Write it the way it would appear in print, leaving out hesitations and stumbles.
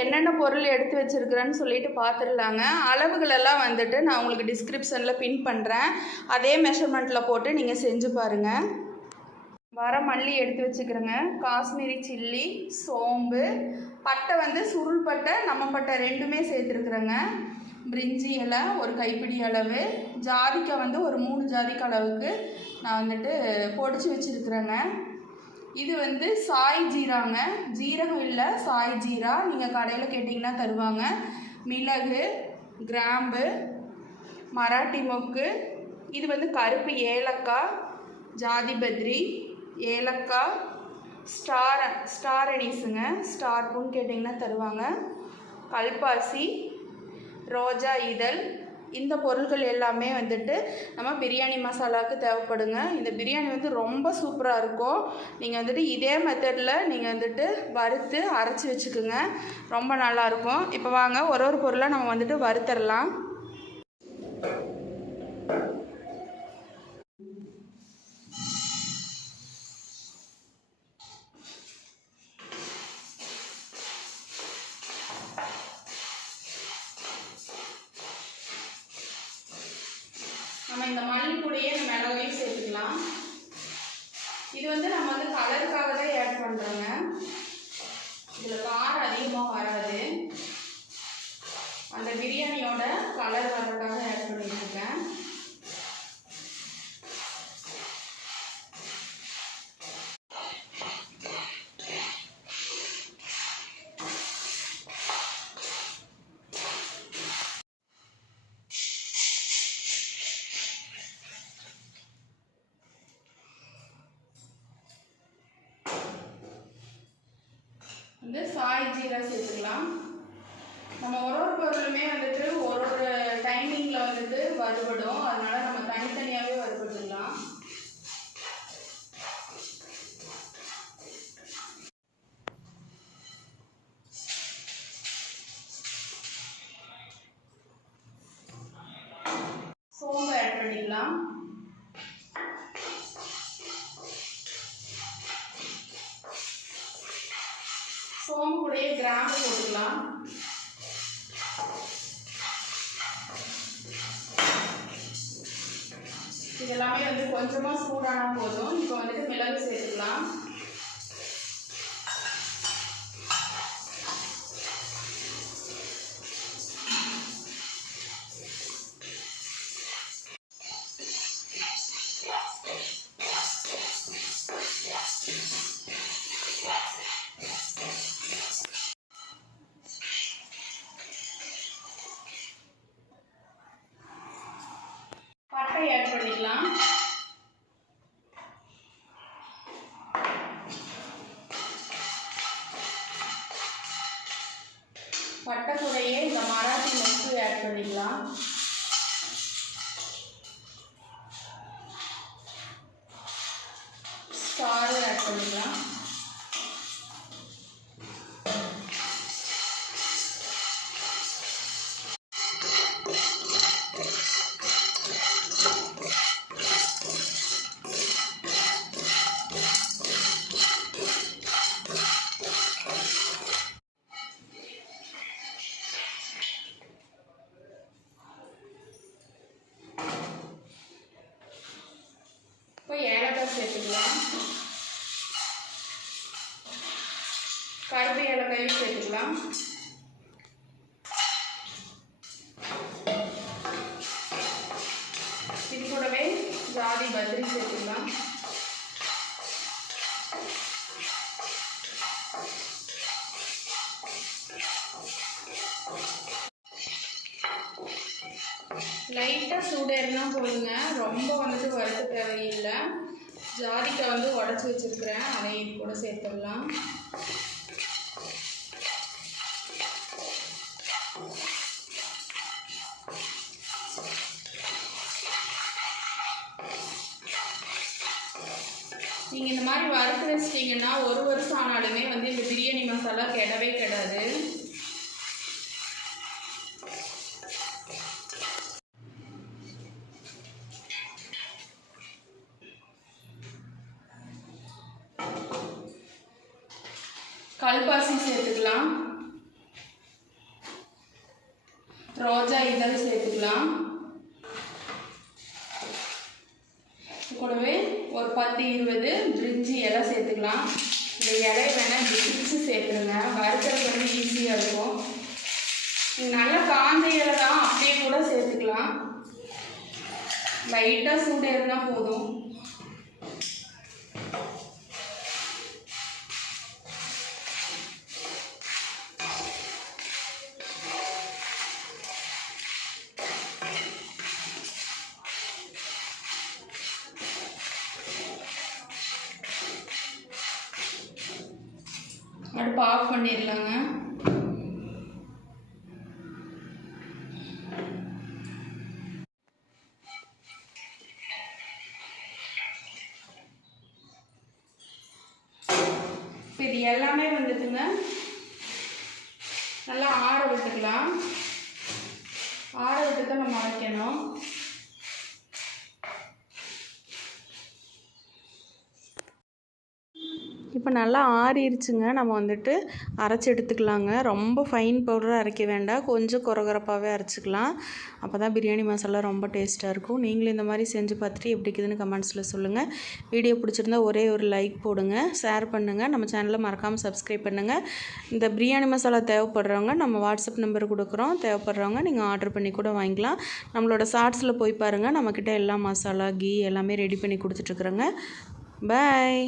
என்னென்ன பொருள் எடுத்து வச்சுருக்கிறேன்னு சொல்லிட்டு பார்த்துடலாங்க. அளவுகளெல்லாம் வந்துட்டு நான் உங்களுக்கு டிஸ்கிரிப்ஷனில் பின் பண்ணுறேன். அதே மெஷர்மெண்ட்டில் போட்டு நீங்கள் செஞ்சு பாருங்கள். வர மல்லி எடுத்து வச்சுக்கிறேங்க, காஷ்மீரி சில்லி, சோம்பு, பட்டை வந்து சுருள் பட்டை நம்ம பட்டை ரெண்டுமே சேர்த்துருக்குறேங்க, பிரிஞ்சி இலை ஒரு கைப்பிடி அளவு, ஜாதிக்காய் வந்து ஒரு 3 ஜாதிக்காய் அளவுக்கு நான் வந்துட்டு பொடிச்சு வச்சுருக்குறேங்க. இது வந்து சாய் ஜீராங்க, ஜீரகம் இல்லை சாய் ஜீரா, நீங்கள் கடையில் கேட்டிங்கன்னா தருவாங்க. மிளகு, கிராம்பு, மராட்டி மொக்கு, இது வந்து கருப்பு ஏலக்காய், ஜாதிபத்ரி, ஏலக்காய், ஸ்டார் அனீஸுங்க, ஸ்டார் பூன்னு கேட்டிங்கன்னா தருவாங்க, கல்பாசி, ரோஜா இதழ். இந்த பொருட்கள் எல்லாமே வந்துட்டு நம்ம பிரியாணி மசாலாவுக்கு தேவைப்படுங்க. இந்த பிரியாணி வந்து ரொம்ப சூப்பராக இருக்கும். நீங்கள் வந்துட்டு இதே மெத்தடில் நீங்கள் வந்துட்டு வறுத்து அரைச்சி வச்சுக்கோங்க, ரொம்ப நல்லாயிருக்கும். இப்போ வாங்க ஒரு பொருளாக நம்ம வந்துட்டு வறுத்தரலாம். நம்ம இந்த மல்லி கூடயே இந்த மிளகையும் சேர்த்துக்கலாம். இது வந்து நம்ம வந்து கலருக்காக தான் ஆட் பண்ணுறோங்க, இதில் காரம் அதிகமாக வராது, அந்த பிரியாணியோட கலர் வர்றதுக்காக ஆட் பண்ணிட்டுருக்கேன். வந்து சாய் ஜீரா சேர்த்துக்கலாம். நம்ம ஒரு பொருளுமே வந்துட்டு ஒரு டைமிங்கில் வந்துட்டு வறுபடும், அதனால் நம்ம தனித்தனியாகவே வறுபட்டுக்கலாம். சோம்பு ஆட் பண்ணிக்கலாம். சோம்பு கூடயே கிராம்பு போட்டுக்கலாம். இதெல்லாமே வந்து கொஞ்சமாக சூடானா போதும். இப்போ வந்துட்டு மிளகு சேர்த்துக்கலாம். பட்டை ஆட் பண்ணிக்கலாம். பட்டை கூடையே இந்த மராட்டி மொக்கு ஆட் பண்ணிக்கலாம். ஸ்டார் ஆட் பண்ணிக்கலாம். ஏலக்காய் சேர்த்துக்கலாம். கருப்பு ஏலக்காயும் சேர்த்துக்கலாம். இது கூடவே ஜாதி பத்ரி சேர்த்துக்கலாம். லைட்டாக சூடேறினா போதுங்க, ரொம்ப வந்துட்டு வறுக்க தேவையில்லை. ஜாதிக்காய் வந்து உடச்சி வச்சுருக்கிறேன், அதை இது கூட சேர்த்துடலாம். நீங்கள் இந்த மாதிரி வறுத்து வச்சிட்டிங்கன்னா ஒரு வருஷம் ஆனாலுமே வந்து இந்த பிரியாணி மசாலா கெடவே கெடாது. கல்பாசி சேர்த்துக்கலாம். ரோஜா இதழ் சேர்த்துக்கலாம். கூடவே ஒரு 10-20 பிரிஞ்சி இலை சேர்த்துக்கலாம். இந்த இலையை வேணால் பிரிச்சு சேர்த்துருங்க, வறுக்கிறது வந்து ஈஸியாக இருக்கும். நல்ல காந்த இலை தான், அப்படியே கூட சேர்த்துக்கலாம். லைட்டாக சூடு இருந்தால் போதும். அடுப்பு ஆஃப் பண்ணிடலாங்க. இது எல்லாமே வந்துட்டுங்க நல்லா ஆற விட்டுக்கலாம். ஆற விட்டு தான் நம்ம அரைக்கணும். இப்போ நல்லா ஆறிடுச்சுங்க. நம்ம வந்துட்டு அரைச்சி எடுத்துக்கலாங்க. ரொம்ப ஃபைன் பவுடராக அரைக்க வேண்டாம், கொஞ்சம் கொரகொரப்பாகவே அரைச்சிக்கலாம். அப்போ தான் பிரியாணி மசாலா ரொம்ப டேஸ்ட்டாக இருக்கும். நீங்களும் இந்த மாதிரி செஞ்சு பார்த்துட்டு எப்படி இருக்குதுன்னு கமெண்ட்ஸில் சொல்லுங்கள். வீடியோ பிடிச்சிருந்தா ஒரே ஒரு லைக் போடுங்க, ஷேர் பண்ணுங்கள், நம்ம சேனலை மறக்காமல் சப்ஸ்கிரைப் பண்ணுங்கள். இந்த பிரியாணி மசாலா தேவைப்படுறவங்க நம்ம வாட்ஸ்அப் நம்பர் கொடுக்குறோம், தேவைப்படுறவங்க நீங்கள் ஆர்டர் பண்ணி கூட வாங்கிக்கலாம். நம்மளோட ஷார்ட்ஸில் போய் பாருங்கள், நம்மக்கிட்ட எல்லா மசாலா கீ எல்லாமே ரெடி பண்ணி கொடுத்துட்ருக்குறோங்க. பாய்.